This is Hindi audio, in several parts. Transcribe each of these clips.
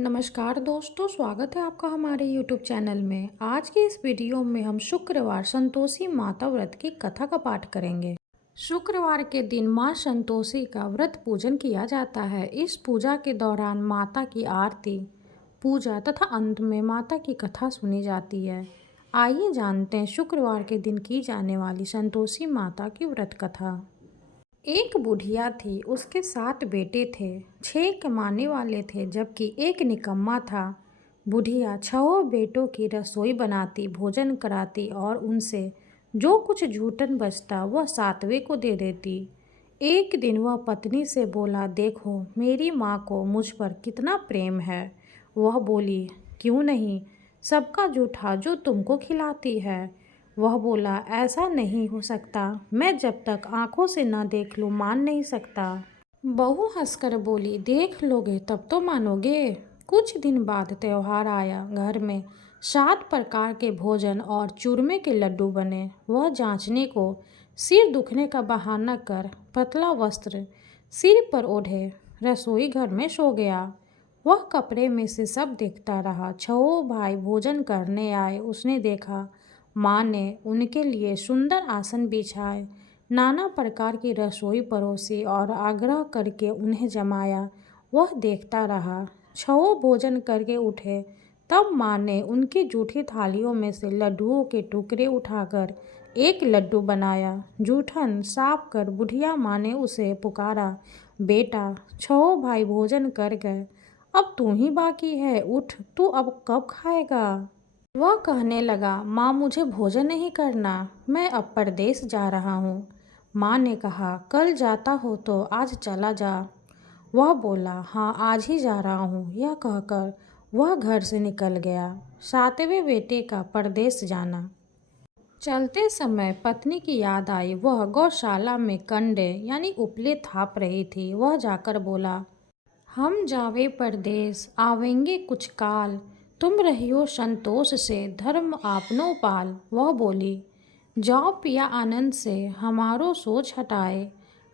नमस्कार दोस्तों, स्वागत है आपका हमारे YouTube चैनल में। आज के इस वीडियो में हम शुक्रवार संतोषी माता व्रत की कथा का पाठ करेंगे। शुक्रवार के दिन मां संतोषी का व्रत पूजन किया जाता है। इस पूजा के दौरान माता की आरती, पूजा तथा अंत में माता की कथा सुनी जाती है। आइए जानते हैं शुक्रवार के दिन की जाने वाली संतोषी माता की व्रत कथा। एक बुढ़िया थी, उसके 7 बेटे थे। 6 कमाने वाले थे जबकि एक निकम्मा था। बुढ़िया 6 बेटों की रसोई बनाती, भोजन कराती और उनसे जो कुछ जूठन बचता वह 7वें को दे देती। एक दिन वह पत्नी से बोला, देखो मेरी माँ को मुझ पर कितना प्रेम है। वह बोली, क्यों नहीं, सबका जूठा जो तुमको खिलाती है। वह बोला, ऐसा नहीं हो सकता, मैं जब तक आंखों से न देख लूं मान नहीं सकता। बहू हंसकर बोली, देख लोगे तब तो मानोगे। कुछ दिन बाद त्योहार आया। घर में 7 प्रकार के भोजन और चूरमे के लड्डू बने। वह जांचने को सिर दुखने का बहाना कर पतला वस्त्र सिर पर ओढ़े रसोई घर में सो गया। वह कपड़े में से सब देखता रहा। 6 भाई भोजन करने आए। उसने देखा माँ ने उनके लिए सुंदर आसन बिछाए, नाना प्रकार की रसोई परोसी और आग्रह करके उन्हें जमाया। वह देखता रहा। 6 भोजन करके उठे, तब माँ ने उनकी जूठी थालियों में से लड्डुओं के टुकड़े उठाकर एक लड्डू बनाया। जूठन साफ कर बुढ़िया माँ ने उसे पुकारा, बेटा 6 भाई भोजन कर गए, अब तू ही बाकी है, उठ, तू अब कब खाएगा। वह कहने लगा, माँ मुझे भोजन नहीं करना, मैं अब परदेश जा रहा हूँ। माँ ने कहा, कल जाता हो तो आज चला जा। वह बोला, हाँ आज ही जा रहा हूँ। यह कहकर वह घर से निकल गया। 7वें बेटे का परदेश जाना। चलते समय पत्नी की याद आई। वह गौशाला में कंडे यानी उपले थाप रही थी। वह जाकर बोला, हम जावे परदेस आवेंगे कुछ काल, तुम रहियो संतोष से धर्म आपनो पाल। वह बोली, जाओ पिया आनंद से हमारो सोच हटाए,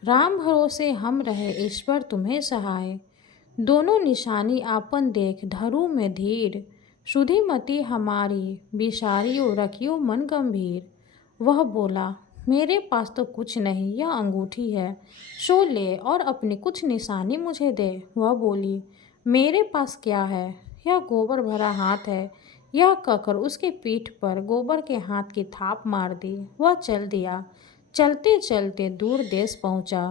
राम भरोसे हम रहे ईश्वर तुम्हें सहाय। दोनों निशानी आपन देख धरू में धीर, सुधीमती हमारी बिसारियो रखियो मन गंभीर। वह बोला, मेरे पास तो कुछ नहीं, यह अंगूठी है, सो ले और अपनी कुछ निशानी मुझे दे। वह बोली, मेरे पास क्या है, यह गोबर भरा हाथ है। यह कहकर उसके पीठ पर गोबर के हाथ की थाप मार दी। वह चल दिया। चलते चलते दूर देश पहुंचा।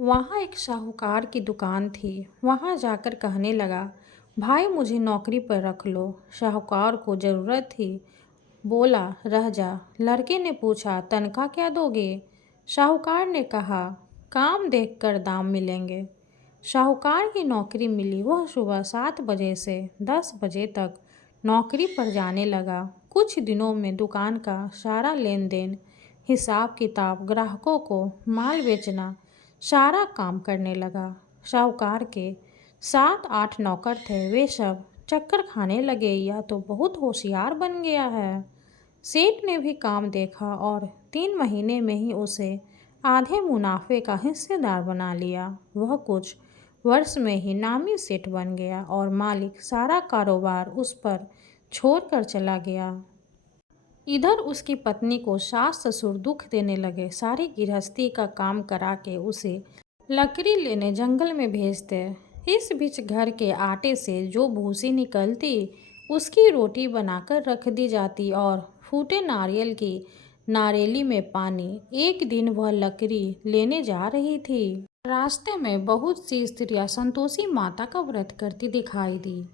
वहाँ एक साहूकार की दुकान थी। वहाँ जाकर कहने लगा, भाई मुझे नौकरी पर रख लो। साहूकार को ज़रूरत थी। बोला, रह जा। लड़के ने पूछा, तनख्वाह क्या दोगे। साहूकार ने कहा, काम देखकर दाम मिलेंगे। साहूकार की नौकरी मिली। वह सुबह 7 बजे से 10 बजे तक नौकरी पर जाने लगा। कुछ दिनों में दुकान का सारा लेन देन, हिसाब किताब, ग्राहकों को माल बेचना, सारा काम करने लगा। साहूकार के 7-8 नौकर थे। वे सब चक्कर खाने लगे, यह तो बहुत होशियार बन गया है। सेठ ने भी काम देखा और 3 महीने में ही उसे आधे मुनाफे का हिस्सेदार बना लिया। वह कुछ वर्ष में ही नामी सेठ बन गया और मालिक सारा कारोबार उस पर छोड़कर चला गया। इधर उसकी पत्नी को सास ससुर दुख देने लगे। सारी गृहस्थी का काम करा के उसे लकड़ी लेने जंगल में भेजते। इस बीच घर के आटे से जो भूसी निकलती उसकी रोटी बनाकर रख दी जाती और फूटे नारियल की नारेली में पानी। एक दिन वह लकड़ी लेने जा रही थी। रास्ते में बहुत सी स्त्रियां संतोषी माता का व्रत करती दिखाई दी।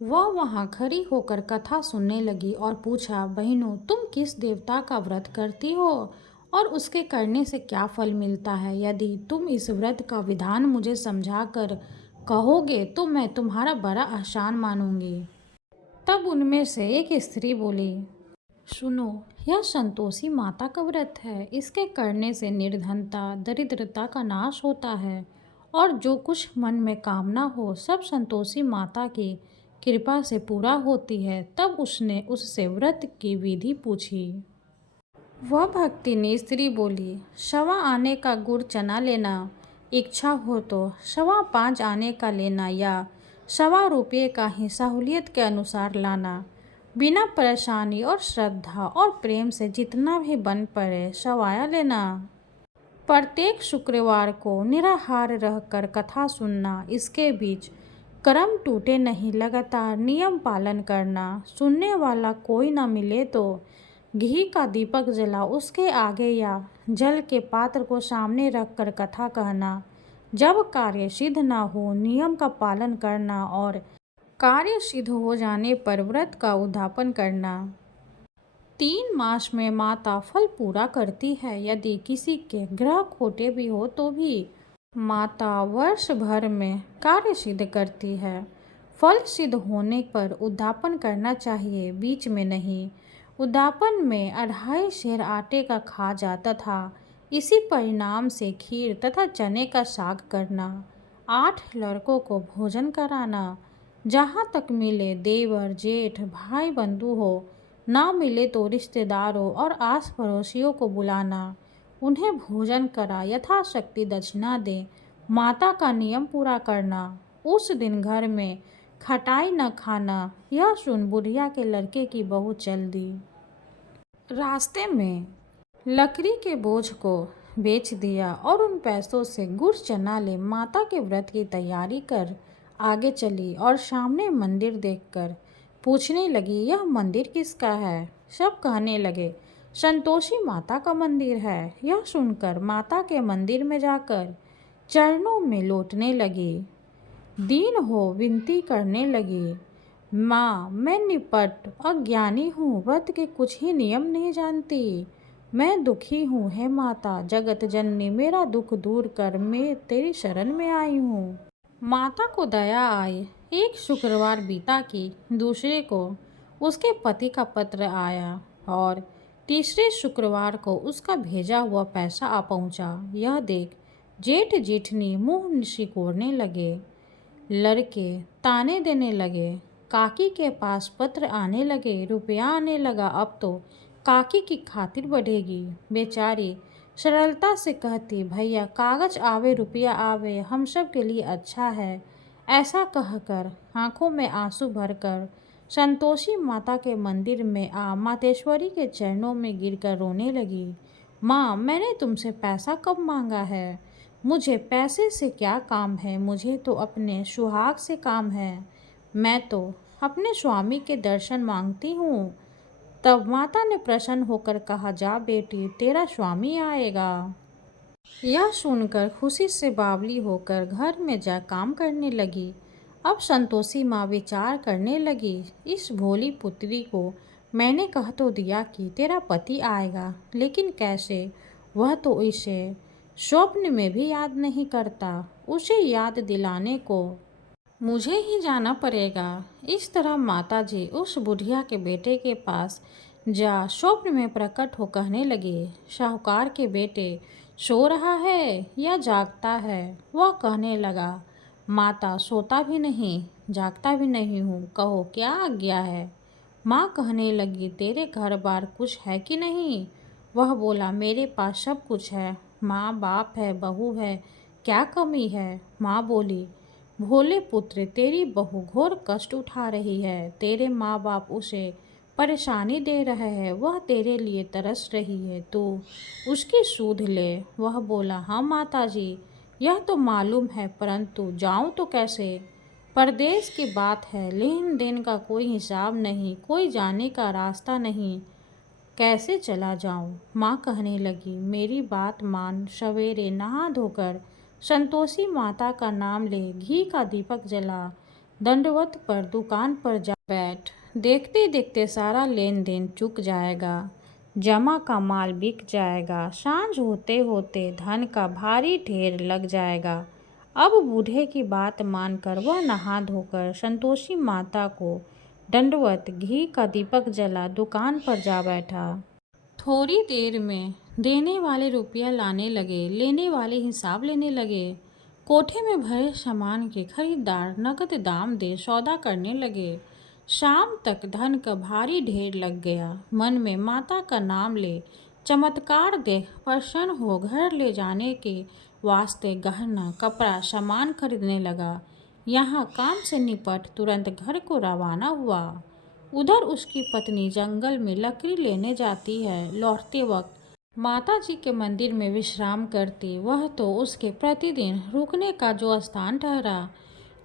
वह वहां खड़ी होकर कथा सुनने लगी और पूछा, बहनों तुम किस देवता का व्रत करती हो और उसके करने से क्या फल मिलता है। यदि तुम इस व्रत का विधान मुझे समझा कर कहोगे तो मैं तुम्हारा बड़ा एहसान मानूंगी। तब उनमें से एक स्त्री बोली, सुनो, यह संतोषी माता का व्रत है। इसके करने से निर्धनता, दरिद्रता का नाश होता है और जो कुछ मन में कामना हो सब संतोषी माता की कृपा से पूरा होती है। तब उसने उससे व्रत की विधि पूछी। वह भक्तिनी स्त्री बोली, 1.25 आने का गुड़ चना लेना, इच्छा हो तो 5.25 आने का लेना या ₹1.25 का ही सहूलियत के अनुसार लाना। बिना परेशानी और श्रद्धा और प्रेम से जितना भी बन पड़े सवाया लेना। प्रत्येक शुक्रवार को निराहार रहकर कथा सुनना। इसके बीच क्रम टूटे नहीं, लगातार नियम पालन करना। सुनने वाला कोई ना मिले तो घी का दीपक जला उसके आगे या जल के पात्र को सामने रखकर कथा कहना। जब कार्य सिद्ध ना हो नियम का पालन करना और कार्य सिद्ध हो जाने पर व्रत का उद्यापन करना। 3 मास में माता फल पूरा करती है। यदि किसी के ग्रह खोटे भी हो तो भी माता वर्ष भर में कार्य सिद्ध करती है। फल सिद्ध होने पर उद्यापन करना चाहिए, बीच में नहीं। उद्यापन में 2.5 सेर आटे का खाजा तथा इसी परिणाम से खीर तथा चने का साग करना। 8 लड़कों को भोजन कराना। जहाँ तक मिले देवर जेठ भाई बंधु हो, ना मिले तो रिश्तेदारों और आस पड़ोसियों को बुलाना। उन्हें भोजन करा यथाशक्ति दक्षिणा दे। माता का नियम पूरा करना। उस दिन घर में खटाई न खाना। यह सुन बुढ़िया के लड़के की बहू चल दी। रास्ते में लकड़ी के बोझ को बेच दिया और उन पैसों से गुड़ चना ले माता के व्रत की तैयारी कर आगे चली और सामने मंदिर देखकर पूछने लगी, यह मंदिर किसका है? सब कहने लगे, संतोषी माता का मंदिर है। यह सुनकर माता के मंदिर में जाकर चरणों में लौटने लगी। दीन हो विनती करने लगी, माँ मैं निपट अज्ञानी हूँ, व्रत के कुछ ही नियम नहीं जानती। मैं दुखी हूँ, हे माता जगत जननी मेरा दुख दूर कर, मैं तेरी शरण में आई हूँ। माता को दया आई। एक शुक्रवार बीता कि दूसरे को उसके पति का पत्र आया और तीसरे शुक्रवार को उसका भेजा हुआ पैसा आ पहुँचा। यह देख जेठ जेठनी मुँह सिकोड़ने लगे। लड़के ताने देने लगे। काकी के पास पत्र आने लगे, रुपया आने लगा। अब तो काकी की खातिर बढ़ेगी। बेचारी सरलता से कहती, भैया कागज आवे रुपया आवे हम सब के लिए अच्छा है। ऐसा कहकर आंखों में आंसू भरकर संतोषी माता के मंदिर में आ मातेश्वरी के चरणों में गिरकर रोने लगी। माँ मैंने तुमसे पैसा कब मांगा है? मुझे पैसे से क्या काम है? मुझे तो अपने सुहाग से काम है। मैं तो अपने स्वामी के दर्शन मांगती हूँ। तब माता ने प्रसन्न होकर कहा, जा बेटी तेरा स्वामी आएगा। यह सुनकर खुशी से बावली होकर घर में जा काम करने लगी। अब संतोषी माँ विचार करने लगी, इस भोली पुत्री को मैंने कह तो दिया कि तेरा पति आएगा, लेकिन कैसे? वह तो इसे स्वप्न में भी याद नहीं करता। उसे याद दिलाने को मुझे ही जाना पड़ेगा। इस तरह माताजी उस बुढ़िया के बेटे के पास जा स्वप्न में प्रकट हो कहने लगे, साहूकार के बेटे सो रहा है या जागता है? वह कहने लगा, माता सोता भी नहीं जागता भी नहीं हूँ, कहो क्या आज्ञा है? माँ कहने लगी, तेरे घर बार कुछ है कि नहीं? वह बोला, मेरे पास सब कुछ है, माँ बाप है बहू है, क्या कमी है? माँ बोली, भोले पुत्र तेरी बहू घोर कष्ट उठा रही है। तेरे माँ बाप उसे परेशानी दे रहे हैं, वह तेरे लिए तरस रही है, तू उसकी सूध ले। वह बोला, हाँ माताजी यह तो मालूम है, परंतु जाऊं तो कैसे? परदेश की बात है, लेन देन का कोई हिसाब नहीं, कोई जाने का रास्ता नहीं, कैसे चला जाऊं? माँ कहने लगी, मेरी बात मान, सवेरे नहा धोकर संतोषी माता का नाम ले, घी का दीपक जला, दंडवत पर दुकान पर जा बैठ। देखते देखते सारा लेन देन चुक जाएगा, जमा का माल बिक जाएगा, सांझ होते होते धन का भारी ढेर लग जाएगा। अब बूढ़े की बात मानकर वह नहा धोकर संतोषी माता को दंडवत घी का दीपक जला दुकान पर जा बैठा। थोड़ी देर में देने वाले रुपया लाने लगे, लेने वाले हिसाब लेने लगे। कोठे में भरे सामान के खरीदार नकद दाम दे सौदा करने लगे। शाम तक धन का भारी ढेर लग गया। मन में माता का नाम ले चमत्कार देख प्रसन्न हो घर ले जाने के वास्ते गहना कपड़ा सामान खरीदने लगा। यहाँ काम से निपट तुरंत घर को रवाना हुआ। उधर उसकी पत्नी जंगल में लकड़ी लेने जाती है। लौटते वक्त माता जी के मंदिर में विश्राम करती। वह तो उसके प्रतिदिन रुकने का जो स्थान ठहरा।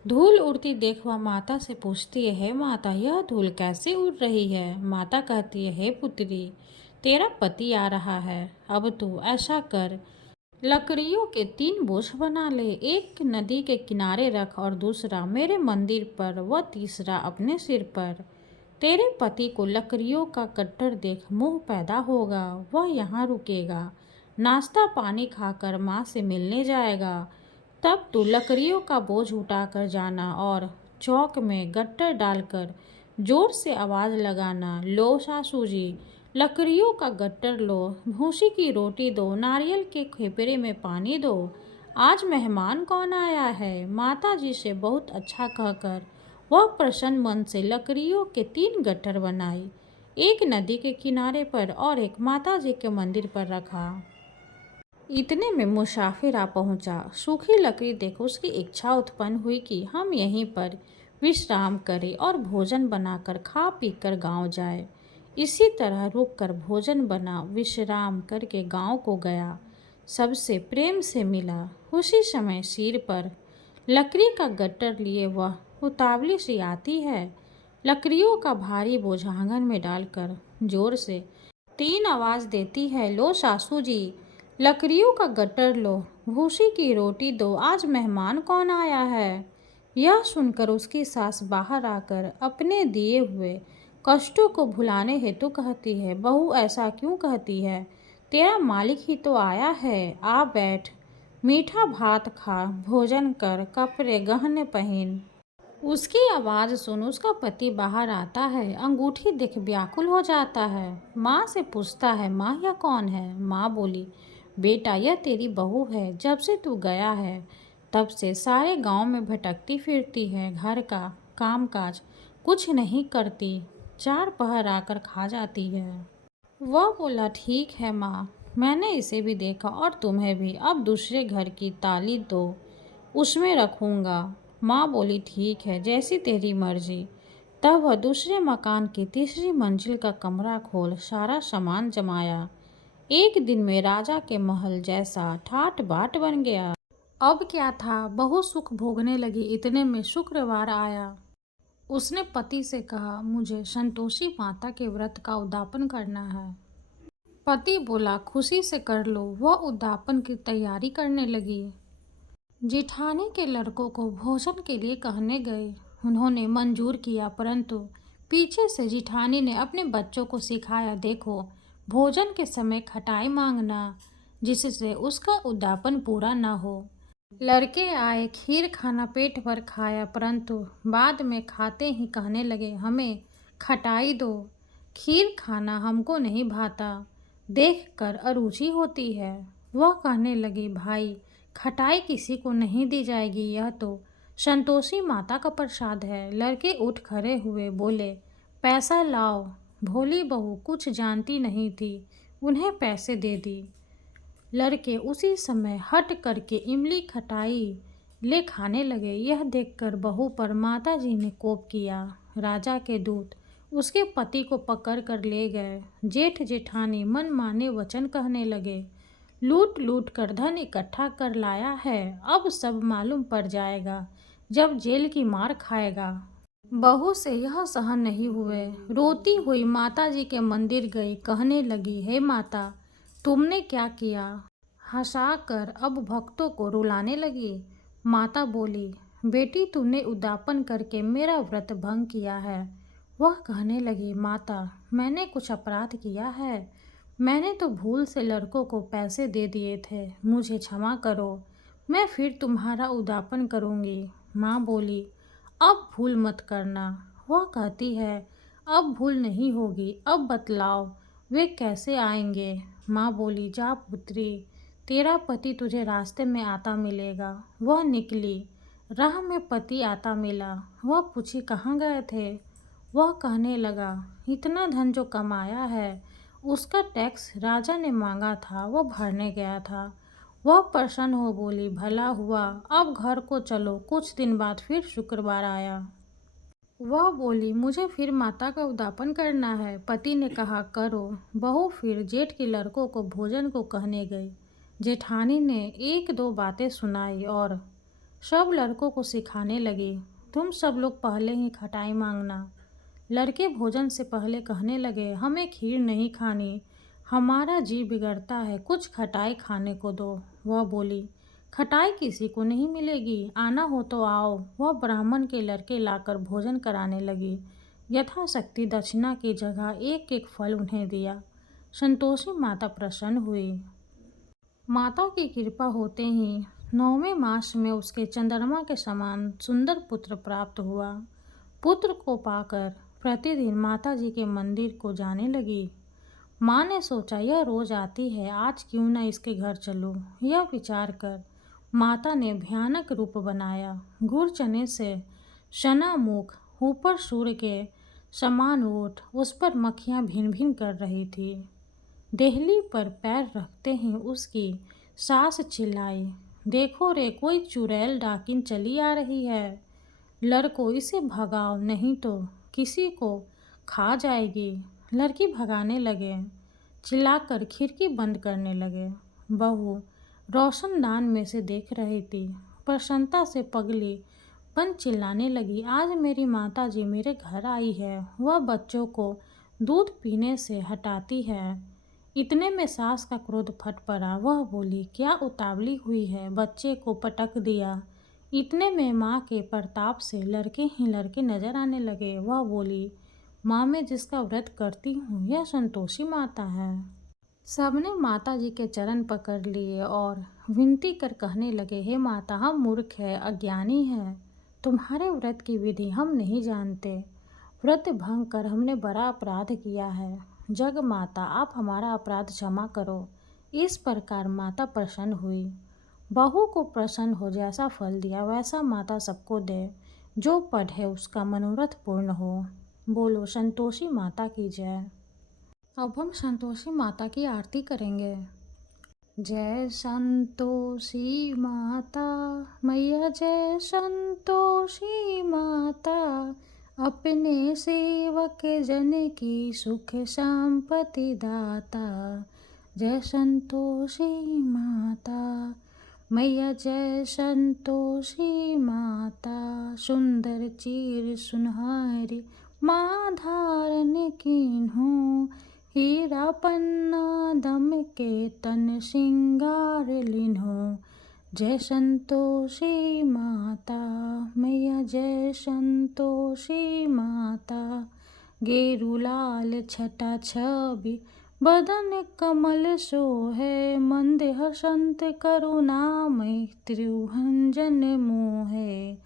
धूल उड़ती देख वह माता से पूछती है, माता यह धूल कैसे उड़ रही है? माता कहती है, हे पुत्री, तेरा पति आ रहा है। अब तू ऐसा कर, लकड़ियों के 3 बोझ बना ले। एक नदी के किनारे रख और दूसरा मेरे मंदिर पर व तीसरा अपने सिर पर। तेरे पति को लकड़ियों का कट्टर देख मोह पैदा होगा। वह यहाँ रुकेगा, नाश्ता पानी खाकर माँ से मिलने जाएगा। तब तू लकड़ियों का बोझ उठाकर जाना और चौक में गट्टर डालकर जोर से आवाज़ लगाना, लो सासू जी, लकड़ियों का गट्टर लो, भूसी की रोटी दो, नारियल के खेपरे में पानी दो। आज मेहमान कौन आया है? माता जी से बहुत अच्छा कहकर वह प्रसन्न मन से लकड़ियों के 3 गट्टर बनाई। एक नदी के किनारे पर और एक माता जी के मंदिर पर रखा। इतने में मुसाफिर आ पहुंचा। सूखी लकड़ी देख उसकी इच्छा उत्पन्न हुई कि हम यहीं पर विश्राम करें और भोजन बनाकर खा पीकर गांव जाए। इसी तरह रुककर भोजन बना, विश्राम करके गांव को गया। सबसे प्रेम से मिला। उसी समय सिर पर लकड़ी का गट्टर लिए वह उतावली सी आती है। लकड़ियों का भारी बोझ आंगन में डालकर जोर से 3 आवाज़ देती है, लो सासू जी, लकड़ियों का गट्टर लो, भूसी की रोटी दो, आज मेहमान कौन आया है? यह सुनकर उसकी सास बाहर आकर अपने दिए हुए कष्टों को भुलाने हेतु कहती है, बहू ऐसा क्यों कहती है? तेरा मालिक ही तो आया है, आ बैठ, मीठा भात खा, भोजन कर, कपड़े गहने पहन। उसकी आवाज़ सुन उसका पति बाहर आता है। अंगूठी देख व्याकुल हो जाता है। माँ से पूछता है, माँ यह कौन है? माँ बोली, बेटा यह तेरी बहू है। जब से तू गया है तब से सारे गांव में भटकती फिरती है, घर का कामकाज कुछ नहीं करती, 4 पहर आकर खा जाती है। वह बोला, ठीक है माँ, मैंने इसे भी देखा और तुम्हें भी। अब दूसरे घर की ताली दो, उसमें रखूँगा। माँ बोली, ठीक है, जैसी तेरी मर्जी। तब वह दूसरे मकान की तीसरी मंजिल का कमरा खोल सारा सामान जमाया। एक दिन में राजा के महल जैसा ठाट बाट बन गया। अब क्या था, बहुत सुख भोगने लगी। इतने में शुक्रवार आया। उसने पति से कहा, मुझे संतोषी माता के व्रत का उद्यापन करना है। पति बोला, खुशी से कर लो। वह उद्यापन की तैयारी करने लगी। जिठानी के लड़कों को भोजन के लिए कहने गए। उन्होंने मंजूर किया, परंतु पीछे से जिठानी ने अपने बच्चों को सिखाया, देखो भोजन के समय खटाई मांगना, जिससे उसका उद्यापन पूरा न हो। लड़के आए, खीर खाना पेट भर खाया, परंतु बाद में खाते ही कहने लगे, हमें खटाई दो, खीर खाना हमको नहीं भाता, देखकर अरुचि होती है। वह कहने लगी, भाई खटाई किसी को नहीं दी जाएगी, यह तो संतोषी माता का प्रसाद है। लड़के उठ खड़े हुए, बोले, पैसा लाओ। भोली बहू कुछ जानती नहीं थी, उन्हें पैसे दे दी। लड़के उसी समय हट करके इमली खटाई ले खाने लगे। यह देखकर बहू पर माता जी ने कोप किया। राजा के दूत उसके पति को पकड़ कर ले गए। जेठ जेठानी मन माने वचन कहने लगे, लूट लूट कर धन इकट्ठा कर लाया है, अब सब मालूम पड़ जाएगा जब जेल की मार खाएगा। बहू से यह सहन नहीं हुए। रोती हुई माता जी के मंदिर गई, कहने लगी, हे माता, तुमने क्या किया? हंसाकर अब भक्तों को रुलाने लगी। माता बोली, बेटी तुमने उद्यापन करके मेरा व्रत भंग किया है। वह कहने लगी, माता मैंने कुछ अपराध किया है, मैंने तो भूल से लड़कों को पैसे दे दिए थे, मुझे क्षमा करो, मैं फिर तुम्हारा उद्यापन करूँगी। माँ बोली, अब भूल मत करना। वह कहती है, अब भूल नहीं होगी, अब बतलाओ वे कैसे आएंगे? माँ बोली, जा पुत्री, तेरा पति तुझे रास्ते में आता मिलेगा। वह निकली, राह में पति आता मिला। वह पूछी, कहाँ गए थे? वह कहने लगा, इतना धन जो कमाया है उसका टैक्स राजा ने मांगा था, वो भरने गया था। वह प्रसन्न हो बोली, भला हुआ, अब घर को चलो। कुछ दिन बाद फिर शुक्रवार आया। वह बोली, मुझे फिर माता का उद्यापन करना है। पति ने कहा, करो। बहू फिर जेठ के लड़कों को भोजन को कहने गई। जेठानी ने एक दो बातें सुनाई और सब लड़कों को सिखाने लगी, तुम सब लोग पहले ही खटाई मांगना। लड़के भोजन से पहले कहने लगे, हमें खीर नहीं खानी, हमारा जी बिगड़ता है, कुछ खटाई खाने को दो। वह बोली, खटाई किसी को नहीं मिलेगी, आना हो तो आओ। वह ब्राह्मण के लड़के लाकर भोजन कराने लगी। यथाशक्ति दक्षिणा की जगह एक एक फल उन्हें दिया। संतोषी माता प्रसन्न हुई। माता की कृपा होते ही 9वें मास में उसके चंद्रमा के समान सुंदर पुत्र प्राप्त हुआ। पुत्र को पाकर प्रतिदिन माता जी के मंदिर को जाने लगी। माँ ने सोचा, यह रोज आती है, आज क्यों न इसके घर चलूं। यह विचार कर माता ने भयानक रूप बनाया। गुड़ चने से सना मुख, ऊपर सूर्य के समान ओठ, उस पर मक्खियाँ भिन भिन कर रही थी। देहली पर पैर रखते ही उसकी सास चिल्लाई, देखो रे, कोई चुड़ैल डाकिन चली आ रही है। लड़को, इसे भगाओ, नहीं तो किसी को खा जाएगी। लड़की भगाने लगे, चिल्लाकर खिड़की बंद करने लगे। बहू रोशनदान में से देख रही थी। प्रसन्नता से पगली बन चिल्लाने लगी, आज मेरी माता जी मेरे घर आई है। वह बच्चों को दूध पीने से हटाती है। इतने में सास का क्रोध फट पड़ा। वह बोली, क्या उतावली हुई है, बच्चे को पटक दिया। इतने में माँ के प्रताप से लड़के ही लड़के नजर आने लगे। वह बोली, माँ, मैं जिसका व्रत करती हूँ यह संतोषी माता है। सबने माता जी के चरण पकड़ लिए और विनती कर कहने लगे, हे माता, हम मूर्ख हैं, अज्ञानी हैं, तुम्हारे व्रत की विधि हम नहीं जानते। व्रत भंग कर हमने बड़ा अपराध किया है। जग माता, आप हमारा अपराध क्षमा करो। इस प्रकार माता प्रसन्न हुई। बहू को प्रसन्न हो जैसा फल दिया वैसा माता सबको दे। जो पढ़े उसका मनोरथ पूर्ण हो। बोलो संतोषी माता की जय। अब हम संतोषी माता की आरती करेंगे। जय संतोषी माता मैया, जय संतोषी माता, अपने सेवक जन की सुख संपत्ति दाता। जय संतोषी माता मैया, जय संतोषी माता, सुंदर चीर सुनहरी माँ धारण कीन्हूँ, हीरा पन्ना दम के तन सिंगार लिन्हूँ। जय संतोषी माता मैया, जय संतोषी माता, गेरु लाल छटा छवि बदन कमल सोहे, मंद हसंत करुणामय त्रिभुवन मोहे।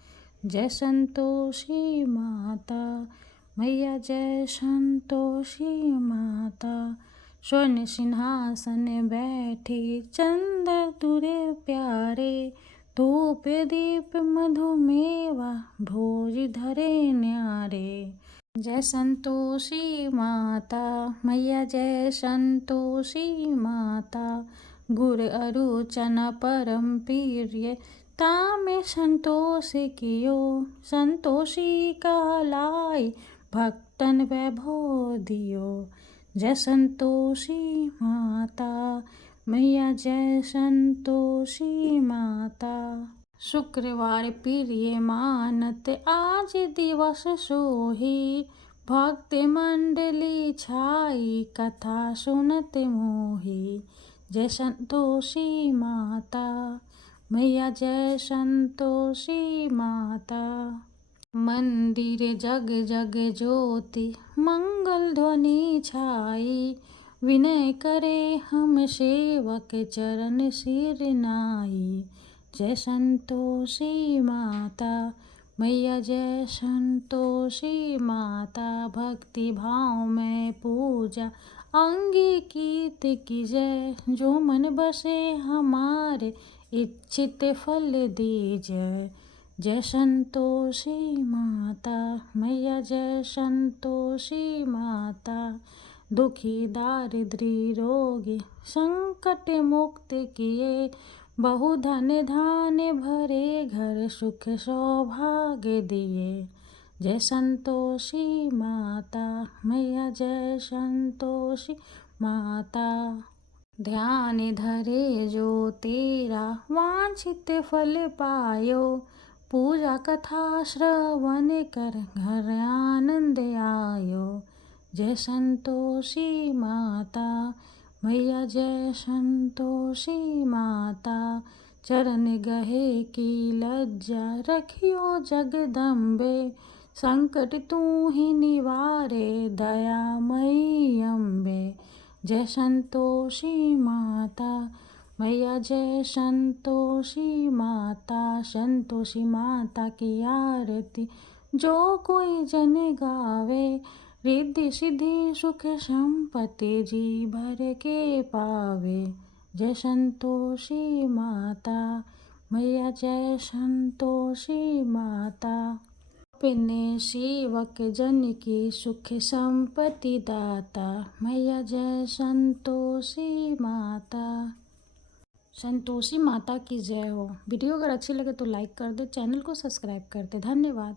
जय संतोषी माता मैया, जय संतोषी माता, स्वर्ण सिंहासन बैठी चंद तुरे प्यारे, धूप दीप मधुमेवा भोज धरे न्यारे। जय संतोषी माता मैया, जय संतोषी माता, गुर अरु चना परम प्रिय, तामे संतोष कियो, संतोषी कहलाई भक्तन वैभव दियो। जय संतोषी माता मैया, जय संतोषी माता। शुक्रवार प्रिय मानत आज दिवस सोही, भक्त मंडली छाई कथा सुनत मोही। जय संतोषी माता मैया, जय संतोषी माता। मंदिर जग जग ज्योति मंगल ध्वनि छाई, विनय करे हम सेवक चरण सिर नाई। जय संतोषी माता मैया, जय संतोषी माता, भक्ति भाव में पूजा अंगिकीत की जय, जो मन बसे हमारे इच्छित फल दीजय। जय संतोषी माता मैया, जय संतोषी माता, दुखी दारिद्री रोगी संकट मुक्त किए, बहु धन धान्य भरे घर, सुख सौभाग्य दिए। जय संतोषी माता मैया, जय संतोषी माता। ध्यान धरे जो तेरा, वांछित फल पायो। पूजा कथा श्रवण कर, घर आनंद आयो। जय संतोषी माता मैया, जय संतोषी माता। चरण गहे की लज्जा, रखियो जगदम्बे। संकट तू ही निवारे, दयामयी अम्बे। जय संतोषी माता मैया, जय संतोषी माता। संतोषी माता की आरती जो कोई जन गावे। रिद्धि सिद्धि सुख संपत्ति जी भर के पावे। जय संतोषी माता मैया, जय संतोषी माता। अपने सेवक जन की सुख संपत्ति दाता। मैया जय संतोषी माता। संतोषी माता की जय हो। वीडियो अगर अच्छी लगे तो लाइक कर दे, चैनल को सब्सक्राइब कर दे। धन्यवाद।